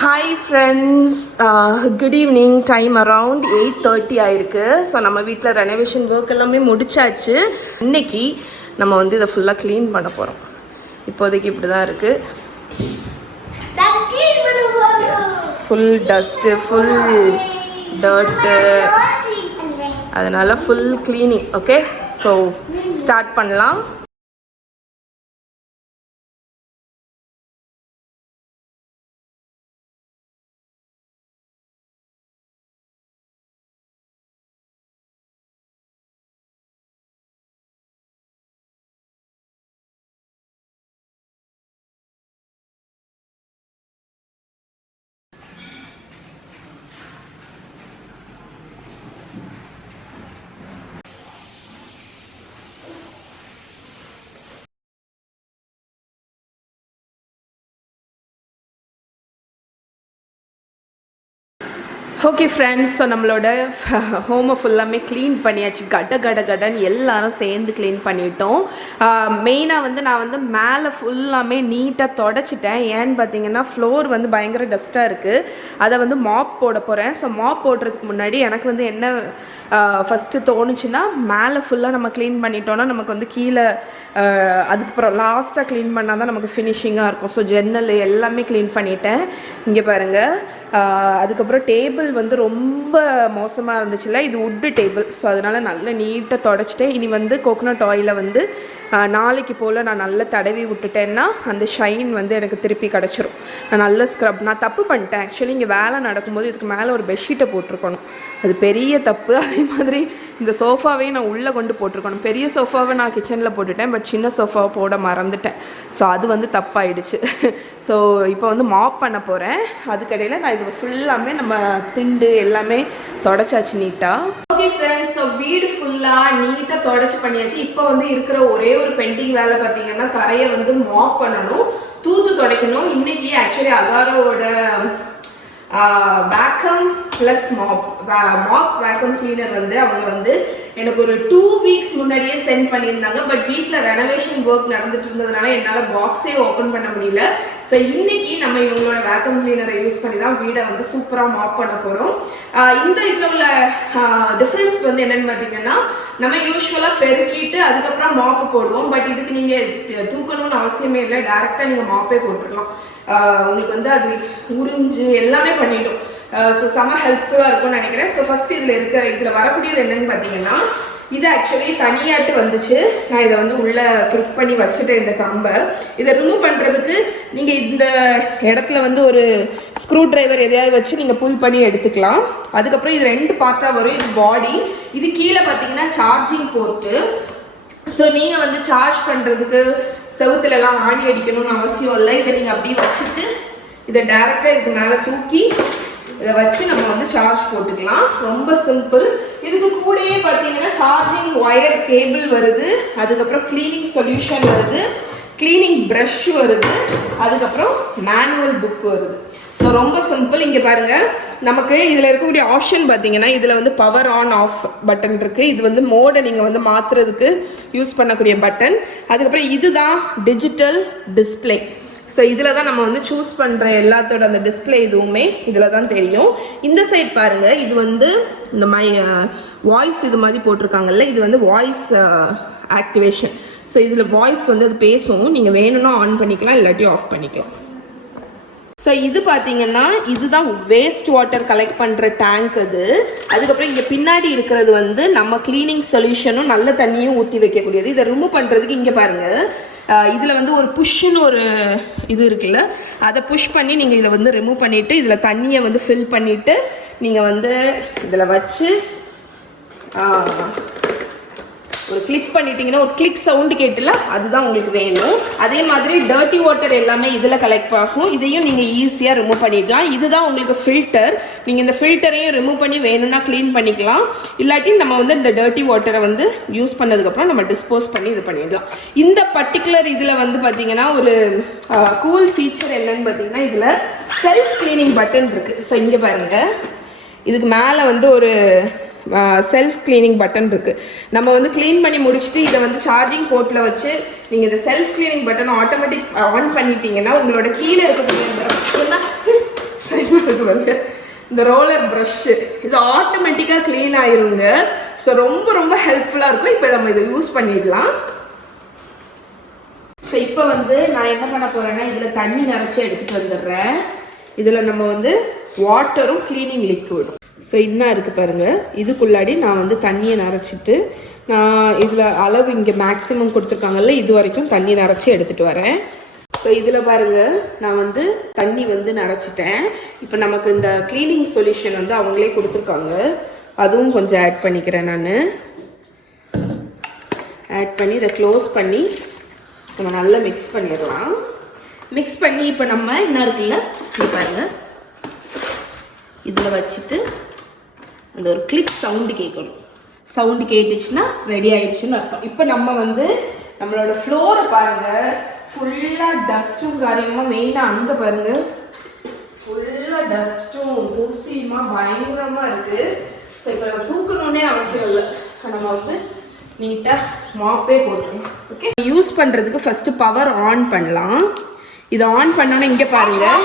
Hi friends, good evening. Time around 8:30 ஆயிருக்கு. So நம்ம வீட்டில் ரெனோவேஷன் ஒர்க் எல்லாமே முடிச்சாச்சு. இன்னைக்கு நம்ம வந்து இதை ஃபுல்லாக க்ளீன் பண்ண போகிறோம். இப்போதைக்கு இப்படி தான் இருக்குது. ஃபுல் டஸ்ட்டு, ஃபுல் டர்ட்டு, அதனால் full cleaning. Okay, so start பண்ணலாம். ஓகே ஃப்ரெண்ட்ஸ், ஸோ நம்மளோட ஹோமை ஃபுல்லாமே க்ளீன் பண்ணியாச்சு. கடன்னு எல்லாரும் சேர்ந்து க்ளீன் பண்ணிட்டோம். மெயினாக வந்து நான் வந்து மேலே ஃபுல்லாமே நீட்டாக தொடச்சிட்டேன். ஏன்னு பார்த்தீங்கன்னா ஃப்ளோர் வந்து பயங்கர டஸ்ட்டாக இருக்குது. அதை வந்து மாப் போட போகிறேன். ஸோ மாப் போடுறதுக்கு முன்னாடி எனக்கு வந்து என்ன ஃபஸ்ட்டு தோணுச்சுன்னா, மேலே ஃபுல்லாக நம்ம க்ளீன் பண்ணிட்டோன்னா நமக்கு வந்து கீழே அதுக்கப்புறம் லாஸ்ட்டாக க்ளீன் பண்ணால் தான் நமக்கு ஃபினிஷிங்காக இருக்கும். ஸோ ஜன்னல் எல்லாமே க்ளீன் பண்ணிட்டேன். இங்கே பாருங்கள். அதுக்கப்புறம் டேபிள் வந்து ரொம்ப மோசமாக இருந்துச்சுல்ல, இது உட்டு டேபிள். ஸோ அதனால் நல்லா நீட்டாக தொடச்சிட்டேன். இனி வந்து கோகோனட் ஆயிலை வந்து நாளைக்கு போல் நான் நல்லா தடவி விட்டுட்டேன்னா அந்த ஷைன் வந்து எனக்கு திருப்பி கிடச்சிரும். நான் நல்ல ஸ்க்ரப். நான் தப்பு பண்ணிட்டேன் ஆக்சுவலி. இங்கே வேலை நடக்கும்போது இதுக்கு மேலே ஒரு பெட்ஷீட்டை போட்டிருக்கணும். அது பெரிய தப்பு. அதே மாதிரி இந்த சோஃபாவே நான் உள்ளே கொண்டு போட்டிருக்கணும். பெரிய சோஃபாவை நான் கிச்சனில் போட்டுட்டேன், பட் சின்ன சோஃபாவை போட மறந்துட்டேன். ஸோ அது வந்து தப்பாயிடுச்சு. ஸோ இப்போ வந்து மாப் பண்ண போகிறேன். அதுக்கடையில் நான் இது ஃபுல்லாமே நம்ம திண்டு எல்லாமே தொடச்சாச்சு நீட்டாக. ஓகே ஃப்ரெண்ட்ஸ், ஸோ வீடு ஃபுல்லாக நீட்டாக தொடச்சி பண்ணியாச்சு. இப்போ வந்து இருக்கிற ஒரே ஒரு பெண்டிங் வேலை பார்த்தீங்கன்னா தரையை வந்து மாப் பண்ணணும், தூத்து துடைக்கணும். இன்னைக்கு ஆக்சுவலி அகாரோட vacuum plus mop vacuum cleaner வந்து அவங்க வந்து எனக்கு ஒரு 2 வீக்ஸ் முன்னாடியே சென்ட் பண்ணியிருந்தாங்க. பட் வீட்டில் ரெனோவேஷன் ஒர்க் நடந்துட்டு இருந்ததுனால என்னால் பாக்ஸே ஓப்பன் பண்ண முடியல. ஸோ இன்னைக்கு நம்ம இவங்களோட வேக்கம் கிளீனரை யூஸ் பண்ணி தான் வீடை வந்து சூப்பராக மாப் பண்ண போகிறோம். இந்த இதில் உள்ள டிஃப்ரென்ஸ் வந்து என்னென்னு பார்த்தீங்கன்னா, நம்ம யூஸ்வலாக பெருக்கிட்டு அதுக்கப்புறம் மாப்பு போடுவோம். பட் இதுக்கு நீங்கள் தூக்கணும்னு அவசியமே இல்லை, டேரெக்டாக நீங்கள் மாப்பே போட்டுடலாம். உங்களுக்கு வந்து அது உறிஞ்சு எல்லாமே பண்ணிடும். ஸோ செம்ம ஹெல்ப்ஃபுல்லாக இருக்கும்னு நினைக்கிறேன். ஸோ ஃபஸ்ட்டு இதில் வரக்கூடியது என்னென்னு பார்த்தீங்கன்னா, இது ஆக்சுவலி தனியாட்டு வந்துச்சு. நான் இதை வந்து உள்ளே கிளிக் பண்ணி வச்சுட்டேன் இந்த கம்பை. இதை ரிமூவ் பண்ணுறதுக்கு நீங்கள் இந்த இடத்துல வந்து ஒரு ஸ்க்ரூ ட்ரைவர் எதையாவது வச்சு நீங்கள் புல் பண்ணி எடுத்துக்கலாம். அதுக்கப்புறம் இது 2 பார்ட்டாக வரும். இது பாடி, இது கீழே பார்த்தீங்கன்னா சார்ஜிங் போர்ட்டு. ஸோ நீங்கள் வந்து சார்ஜ் பண்ணுறதுக்கு செவுத்துலலாம் ஆணி அடிக்கணும்னு அவசியம் இல்லை. இதை நீங்கள் அப்படியே வச்சுட்டு இதை டேரெக்டாக இதுக்கு மேலே தூக்கி இதை வச்சு நம்ம வந்து சார்ஜ் போட்டுக்கலாம். ரொம்ப சிம்பிள். இதுக்கு கூடயே பார்த்தீங்கன்னா சார்ஜிங் ஒயர் கேபிள் வருது, அதுக்கப்புறம் கிளீனிங் சொல்யூஷன் வருது, கிளீனிங் ப்ரஷ் வருது, அதுக்கப்புறம் மேனுவல் புக் வருது. ஸோ ரொம்ப சிம்பிள். இங்கே பாருங்கள், நமக்கு இதில் இருக்கக்கூடிய ஆப்ஷன் பார்த்தீங்கன்னா, இதில் வந்து பவர் ஆன் ஆஃப் பட்டன் இருக்குது. இது வந்து மோடை நீங்கள் வந்து மாற்றுறதுக்கு யூஸ் பண்ணக்கூடிய பட்டன். அதுக்கப்புறம் இதுதான் டிஜிட்டல் டிஸ்பிளே. ஸோ இதில் தான் நம்ம வந்து சூஸ் பண்ணுற எல்லாத்தோட அந்த டிஸ்பிளே இதுவுமே இதில் தான் தெரியும். இந்த சைட் பாருங்கள், இது வந்து இந்த வாய்ஸ் இது மாதிரி போட்டிருக்காங்கல்ல, இது வந்து வாய்ஸ் ஆக்டிவேஷன். ஸோ இதில் வாய்ஸ் வந்து அது பேசும். நீங்கள் வேணும்னா ஆன் பண்ணிக்கலாம், இல்லாட்டி ஆஃப் பண்ணிக்கலாம். ஸோ இது பார்த்தீங்கன்னா, இதுதான் வேஸ்ட் வாட்டர் கலெக்ட் பண்ணுற டேங்க் அது. அதுக்கப்புறம் இங்கே பின்னாடி இருக்கிறது வந்து நம்ம கிளீனிங் சொல்யூஷனும் நல்ல தண்ணியும் ஊற்றி வைக்கக்கூடியது. இதை ரிமூவ் பண்ணுறதுக்கு இங்கே பாருங்கள், இதில் வந்து ஒரு புஷ்ஷுன்னு ஒரு இது இருக்குல்ல, அதை புஷ் பண்ணி நீங்கள் இதை வந்து ரிமூவ் பண்ணிவிட்டு இதில் தண்ணியை வந்து ஃபில் பண்ணிவிட்டு நீங்கள் வந்து இதில் வச்சு ஒரு கிளிக் பண்ணிட்டீங்கன்னா ஒரு கிளிக் சவுண்டு கேட்டுல, அதுதான் உங்களுக்கு வேணும். அதே மாதிரி டர்ட்டி வாட்டர் எல்லாமே இதில் கலெக்ட் ஆகும். இதையும் நீங்கள் ஈஸியாக ரிமூவ் பண்ணிடலாம். இதுதான் உங்களுக்கு ஃபில்டர். நீங்கள் இந்த ஃபில்டரையும் ரிமூவ் பண்ணி வேணும்னா க்ளீன் பண்ணிக்கலாம். இல்லாட்டி நம்ம வந்து இந்த டர்ட்டி வாட்டரை வந்து யூஸ் பண்ணதுக்கப்புறம் நம்ம டிஸ்போஸ் பண்ணி இது பண்ணிடலாம். இந்த பர்டிகுலர் இதில் வந்து பார்த்தீங்கன்னா ஒரு கூல் ஃபீச்சர் என்னன்னு பார்த்தீங்கன்னா, இதில் செல்ஃப் கிளீனிங் பட்டன் இருக்குது. ஸோ இங்கே பாருங்கள், இதுக்கு மேலே வந்து ஒரு செல்ஃப் கிளீனிங் பட்டன் இருக்குது. நம்ம வந்து க்ளீன் பண்ணி முடிச்சுட்டு இதை வந்து சார்ஜிங் போர்ட்டில் வச்சு நீங்கள் இந்த self cleaning button automatic on பண்ணிட்டீங்கன்னா உங்களோட கீழே இருக்கக்கூடிய இது வந்து இந்த ரோலர் ப்ரஷ் இது ஆட்டோமேட்டிக்காக க்ளீன் ஆயிருங்க. ஸோ ரொம்ப ரொம்ப ஹெல்ப்ஃபுல்லாக இருக்கும். இப்போ நம்ம இதை யூஸ் பண்ணிடலாம். ஸோ இப்போ வந்து நான் என்ன பண்ண போகிறேன்னா இதில் தண்ணி நிறச்சி எடுத்துகிட்டு வந்துடுறேன். இதில் நம்ம வந்து வாட்டரும் க்ளீனிங் லிக்விடும். ஸோ இன்னும் இருக்குது பாருங்கள். இதுக்குள்ளாடி நான் வந்து தண்ணியை நிறச்சிட்டு நான் இதில் அளவு இங்கே மேக்ஸிமம் கொடுத்துருக்காங்கல்ல இது வரைக்கும் தண்ணி நிறச்சி எடுத்துகிட்டு வரேன். ஸோ இதில் பாருங்கள் நான் வந்து தண்ணி வந்து நிறச்சிட்டேன். இப்போ நமக்கு இந்த க்ளீனிங் சொல்யூஷன் வந்து அவங்களே கொடுத்துருக்காங்க. அதுவும் கொஞ்சம் ஆட் பண்ணிக்கிறேன். நான் ஆட் பண்ணி இதை க்ளோஸ் பண்ணி நம்ம நல்லா மிக்ஸ் பண்ணிடலாம். மிக்ஸ் பண்ணி இப்போ நம்ம என்ன இருக்குல்ல இது பாருங்கள் இதில் வச்சுட்டு அந்த ஒரு கிளிக் சவுண்டு கேட்கணும். சவுண்டு கேட்டுச்சுன்னா ரெடி ஆகிடுச்சுன்னு அர்த்தம். இப்போ நம்ம வந்து நம்மளோட ஃப்ளோரை பாருங்கள் ஃபுல்லாக டஸ்ட்டும் காரியமாக மெயினாக அங்கே பாருங்கள் ஃபுல்லாக டஸ்ட்டும் தூசியுமா பயங்கரமாக இருக்குது. ஸோ இப்போ நம்ம தூக்கணுன்னே அவசியம் இல்லை. நம்ம வந்து நீட்டாக மாப்பே போட்டுருவோம். ஓகே யூஸ் பண்ணுறதுக்கு ஃபஸ்ட்டு பவர் ஆன் பண்ணலாம். இதை ஆன் பண்ணோன்னே இங்கே பாருங்கள்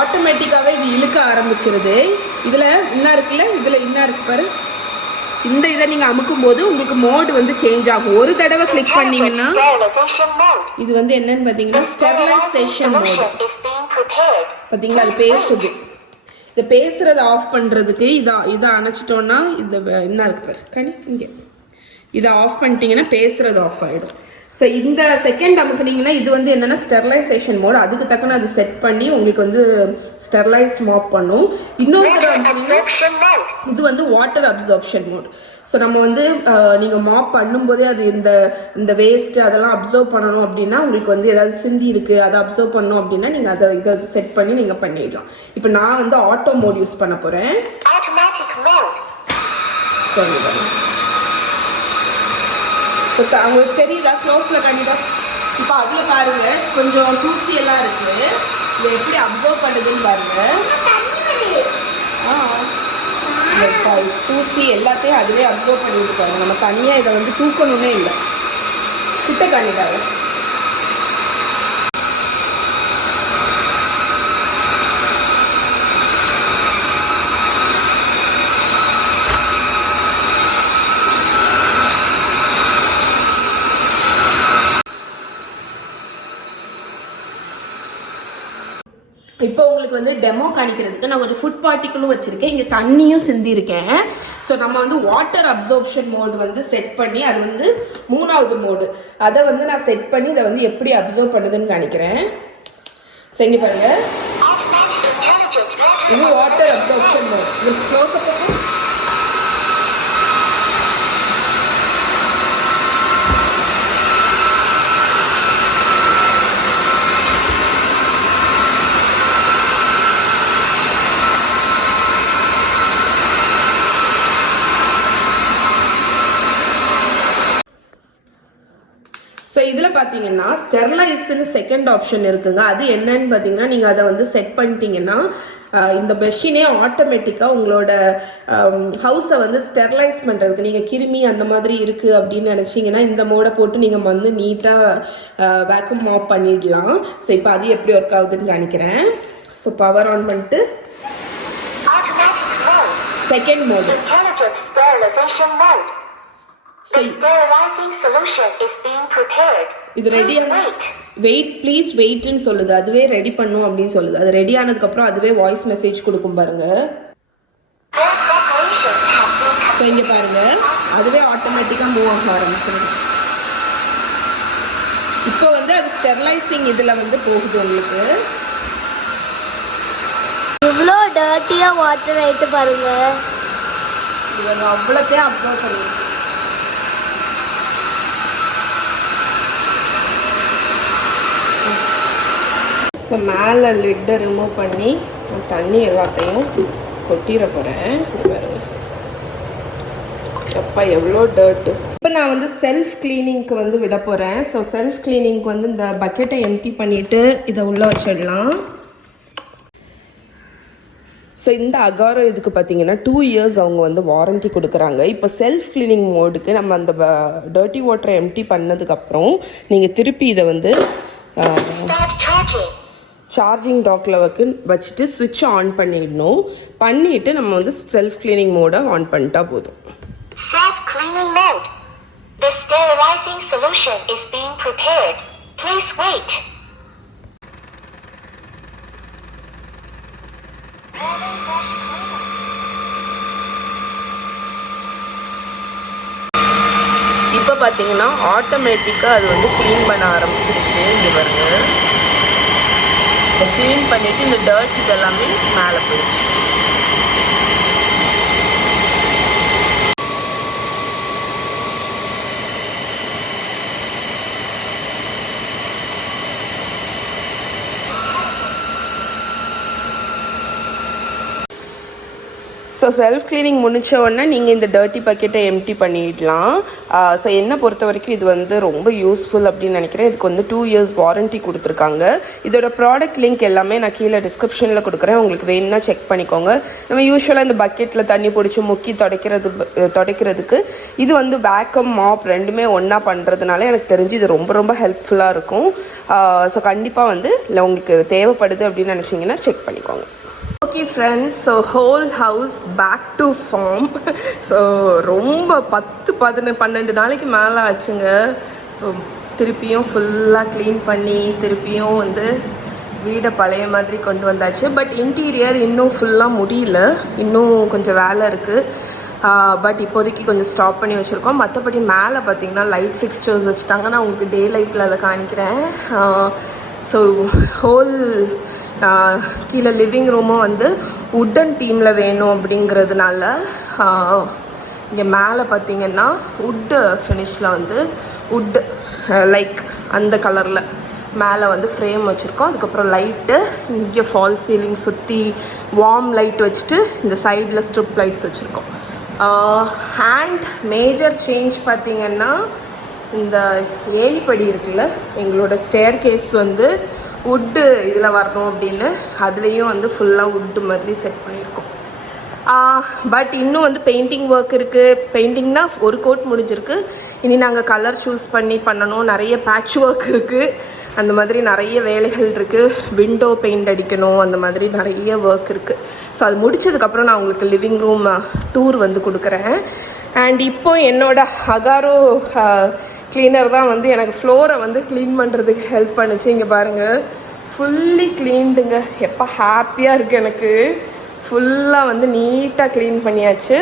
ஆட்டோமேட்டிக்காகவே இது இழுக்க ஆரம்பிச்சிருது. இதில் இன்னும் இருக்குல்ல இதில் இன்னும் இருக்கு பாரு. இந்த இதை நீங்கள் அமுக்கும் போது உங்களுக்கு மோடு வந்து சேஞ்ச் ஆகும். ஒரு தடவை கிளிக் பண்ணீங்கன்னா இது வந்து என்னன்னு பார்த்தீங்கன்னா ஸ்டெர்லைசேஷன் மோடு. பார்த்தீங்களா அது பேசுது. இதை பேசுறதை ஆஃப் பண்ணுறதுக்கு இதை அணைச்சிட்டோன்னா இந்த என்ன இருக்கு பாரு கனி இங்கே இதை ஆஃப் பண்ணிட்டீங்கன்னா பேசுறது ஆஃப் ஆகிடும். ஸோ இந்த செகண்ட் அமுக்குனீங்கன்னா இது வந்து என்னென்னா ஸ்டெர்லைசேஷன் மோட். அதுக்கு தக்கன அது செட் பண்ணி உங்களுக்கு வந்து ஸ்டெர்லைஸ்ட் மாப் பண்ணும். இன்னொரு இது வந்து வாட்டர் அப்சார்ப்ஷன் மோட். ஸோ நம்ம வந்து நீங்கள் மாப் பண்ணும்போதே அது இந்த வேஸ்ட்டு அதெல்லாம் அப்சர்வ் பண்ணணும் அப்படின்னா உங்களுக்கு வந்து ஏதாவது சிந்தி இருக்குது அதை அப்சர்வ் பண்ணணும் அப்படின்னா நீங்கள் இதை செட் பண்ணி நீங்கள் பண்ணிடலாம். இப்போ நான் வந்து ஆட்டோ மோட் யூஸ் பண்ண போகிறேன். இப்போ அவங்களுக்கு தெரியுதா க்ளோஸில் கண்டிப்பாக. இப்போ அதில் பாருங்கள் கொஞ்சம் தூசி எல்லாம் இருக்குது. இதை எப்படி அப்சர்வ் பண்ணுதுன்னு பாருங்கள். தூசி எல்லாத்தையும் அதுவே அப்சர்வ் பண்ணிட்டு பாருங்க. நம்ம தனியாக இதை வந்து தூக்கணுமே இல்லை. கிட்ட காணிக்காங்க. இப்போ உங்களுக்கு வந்து டெமோ காணிக்கிறதுக்கு நான் ஒரு ஃபுட் பார்ட்டிகளும் வச்சுருக்கேன். இங்கே தண்ணியும் சிந்திருக்கேன். ஸோ நம்ம வந்து வாட்டர் அப்சார்ப்ஷன் மோடு வந்து செட் பண்ணி அது வந்து 3வது மோடு அதை வந்து நான் செட் பண்ணி இதை வந்து எப்படி அப்சர்வ் பண்ணுதுன்னு காணிக்கிறேன். ஸோ இங்கே பாருங்க இது வாட்டர் அப்சார்ப்ஷன் மோட். இது க்ளோஸ் அப் ஸோ இதில் பார்த்தீங்கன்னா ஸ்டெர்லைஸ்ன்னு செகண்ட் ஆப்ஷன் இருக்குங்க. அது என்னன்னு பார்த்தீங்கன்னா நீங்கள் அதை வந்து செட் பண்ணிட்டீங்கன்னா இந்த மெஷினே ஆட்டோமேட்டிக்காக உங்களோட ஹவுஸை வந்து ஸ்டெர்லைஸ் பண்ணுறதுக்கு நீங்கள் கிருமி அந்த மாதிரி இருக்குது அப்படின்னு நினச்சிங்கன்னா இந்த மோடை போட்டு நீங்கள் வந்து நீட்டாக வேக்யூம் மாப் பண்ணிடலாம். ஸோ இப்போ அது எப்படி ஒர்க் ஆகுதுன்னு காணிக்கிறேன். ஸோ பவர் ஆன் பண்ணிட்டு செகண்ட் மோடு இது ரெடியான வெயிட் ப்ளீஸ் வெயிட்னு சொல்லுது. அதுவே ரெடி பண்ணும் அப்படின்னு சொல்லுது. அது ரெடி ஆனதுக்கப்புறம் அதுவே வாய்ஸ் மெசேஜ் கொடுக்கும் பாருங்க. ஸோ இங்கே பாருங்க அதுவே ஆட்டோமேட்டிக்காக மூவ் ஆக ஆரம்பிச்சிருது. இப்போ வந்து அது ஸ்டெர்லைசிங் இதில் வந்து போகுது. உங்களுக்கு இவ்வளோ டர்ட்டியாக வாட்டர் ஆகிட்டு பாருங்க. இது அவ்வளோத்தையும் அப்சர்வ் பண்ணிடுது. ஸோ மேலே லிட்டை ரிமூவ் பண்ணி தண்ணி எல்லாத்தையும் கொட்டிட போகிறேன். பாருங்க அப்பா எவ்வளோ டர்ட்டு. இப்போ நான் வந்து செல்ஃப் கிளீனிங்க்கு வந்து விட போகிறேன். ஸோ செல்ஃப் கிளீனிங்க்கு வந்து இந்த பக்கெட்டை எம்டி பண்ணிவிட்டு இதை உள்ளே வச்சிடலாம். ஸோ இந்த அகாரோ இதுக்கு பார்த்தீங்கன்னா 2 இயர்ஸ் அவங்க வந்து வாரண்ட்டி கொடுக்குறாங்க. இப்போ செல்ஃப் கிளீனிங் மோடுக்கு நம்ம அந்த டர்ட்டி வாட்டரை எம்டி பண்ணதுக்கப்புறம் நீங்கள் திருப்பி இதை வந்து சார்ஜிங் டாக்கில் வச்சுட்டு ஸ்விட்ச் ஆன் பண்ணிடணும். பண்ணிவிட்டு நம்ம வந்து செல்ஃப் கிளீனிங் மோடை ஆன் பண்ணிட்டா போதும். Self cleaning mode. The sterilizing solution is being prepared. Please wait. இப்போ பார்த்தீங்கன்னா ஆட்டோமேட்டிக்காக அது வந்து க்ளீன் பண்ண ஆரம்பிச்சிருச்சு. இங்கே பாருங்க, க்ளீன் பண்ணிவிட்டு இந்த டர்ட் இதெல்லாமே மேலே போயிடுச்சு. ஸோ செல்ஃப் க்ளீனிங் முடிச்ச உடனே நீங்கள் இந்த டர்ட்டி பக்கெட்டை எம்டி பண்ணிடலாம். ஸோ என்னை பொறுத்த வரைக்கும் இது வந்து ரொம்ப யூஸ்ஃபுல் அப்படின்னு நினைக்கிறேன். இதுக்கு வந்து 2 years வாரண்ட்டி கொடுத்துருக்காங்க. இதோட ப்ராடக்ட் லிங்க் எல்லாமே நான் கீழே டிஸ்கிரிப்ஷனில் கொடுக்குறேன், உங்களுக்கு வேணும்னா செக் பண்ணிக்கோங்க. நம்ம யூஸ்வலாக இந்த பக்கெட்டில் தண்ணி பிடிச்சி முக்கி துடைக்கிறதுக்கு இது வந்து வேக்கம் மாப் ரெண்டுமே ஒன்றா பண்ணுறதுனால எனக்கு தெரிஞ்சு இது ரொம்ப ரொம்ப ஹெல்ப்ஃபுல்லாக இருக்கும். ஸோ கண்டிப்பாக வந்து இல்லை உங்களுக்கு தேவைப்படுது அப்படின்னு நினச்சிங்கன்னா செக் பண்ணிக்கோங்க. Okay friends, so whole house back to farm. So ரொம்ப 10-12 நாளைக்கு மேலே ஆச்சுங்க. ஸோ திருப்பியும் ஃபுல்லாக க்ளீன் பண்ணி திருப்பியும் வந்து வீடை பழைய மாதிரி கொண்டு வந்தாச்சு. பட் இன்டீரியர் இன்னும் ஃபுல்லாக முடியல, இன்னும் கொஞ்சம் வேலை இருக்குது. பட் இப்போதைக்கு கொஞ்சம் ஸ்டாப் பண்ணி வச்சுருக்கோம். மற்றபடி மேலே பார்த்திங்கன்னா லைட் ஃபிக்ஸ்சர்ஸ் வச்சுட்டாங்க. நான் உங்களுக்கு டே லைட்டில் அதை காணிக்கிறேன். ஸோ ஹோல் கீழே லிவிங் ரூமும் வந்து உட்டன் தீமில் வேணும் அப்படிங்கிறதுனால இங்கே மேலே பார்த்திங்கன்னா உட்டு ஃபினிஷில் வந்து உட்டு லைக் அந்த கலரில் மேலே வந்து ஃப்ரேம் வச்சுருக்கோம். அதுக்கப்புறம் லைட்டு இங்கே ஃபால் சீலிங் சுற்றி வார்ம் லைட் வச்சுட்டு இந்த சைடில் ஸ்ட்ரிப் லைட்ஸ் வச்சுருக்கோம். அண்ட் மேஜர் சேஞ்ச் பார்த்திங்கன்னா இந்த ஏணிப்படி இருக்குல்ல, எங்களோட ஸ்டேர் கேஸ் வந்து உட்டு இதில் வரணும் அப்படின்னு அதுலேயும் வந்து ஃபுல்லாக உட்டு மாதிரி செட் பண்ணியிருக்கோம். பட் இன்னும் வந்து பெயிண்டிங் ஒர்க் இருக்குது. பெயிண்டிங்னா ஒரு கோட் முடிஞ்சிருக்கு. இனி நாங்கள் கலர் சூஸ் பண்ணி பண்ணணும். நிறைய பேட்ச் ஒர்க் இருக்குது, அந்த மாதிரி நிறைய வேலைகள் இருக்குது. விண்டோ பெயிண்ட் அடிக்கணும், அந்த மாதிரி நிறைய ஒர்க் இருக்குது. ஸோ அது முடிச்சதுக்கப்புறம் நான் உங்களுக்கு லிவிங் ரூம் டூர் வந்து கொடுக்குறேன். அண்ட் இப்போ என்னோட அகாரோ கிளீனர் தான் வந்து எனக்கு ஃப்ளோரை வந்து க்ளீன் பண்ணுறதுக்கு ஹெல்ப் பண்ணுச்சு. இங்கே பாருங்கள், ஃபுல்லி க்ளீன்டுங்க. எப்போ ஹாப்பியாக இருக்குது எனக்கு. ஃபுல்லாக வந்து நீட்டாக க்ளீன் பண்ணியாச்சு.